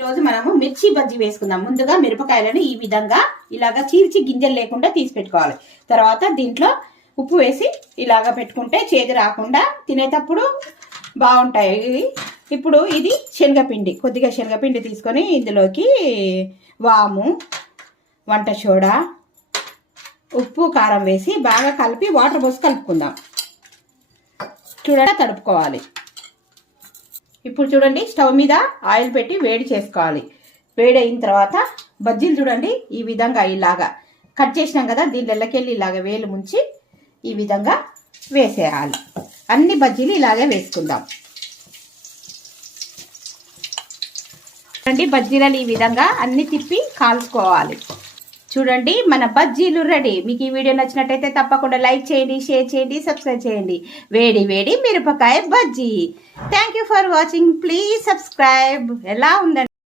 ఈరోజు మనము మిర్చి బజ్జీ వేసుకుందాం. ముందుగా మిరపకాయలను ఈ విధంగా ఇలాగా చీల్చి గింజలు లేకుండా తీసి పెట్టుకోవాలి. తర్వాత దీంట్లో ఉప్పు వేసి ఇలాగా పెట్టుకుంటే చేదు రాకుండా తినేటప్పుడు బాగుంటాయి. ఇప్పుడు ఇది శనగపిండి, కొద్దిగా శనగపిండి తీసుకొని ఇందులోకి వాము, వంట సోడా, ఉప్పు, కారం వేసి బాగా కలిపి వాటర్ పోసి కలుపుకుందాం. చూడండి, తడుపుకోవాలి. ఇప్పుడు చూడండి, స్టవ్ మీద ఆయిల్ పెట్టి వేడి చేసుకోవాలి. వేడి అయిన తర్వాత బజ్జీలు చూడండి ఈ విధంగా ఇలాగా కట్ చేసినాం కదా, దీనిలోకెళ్ళి ఇలాగ వేలు ముంచి ఈ విధంగా వేసేయాలి. అన్ని బజ్జీలు ఇలాగే వేసుకుందాం. చూడండి, బజ్జీలను ఈ విధంగా అన్ని తిప్పి కాల్చుకోవాలి. చూడండి, మన బజ్జీలు రెడీ. మీకు ఈ వీడియో నచ్చినట్టయితే తప్పకుండా లైక్ చేయండి, షేర్ చేయండి, సబ్స్క్రైబ్ చేయండి. వేడి వేడి మిరపకాయ bajji. Thank you for watching. Please subscribe. ఎలా ఉందండి?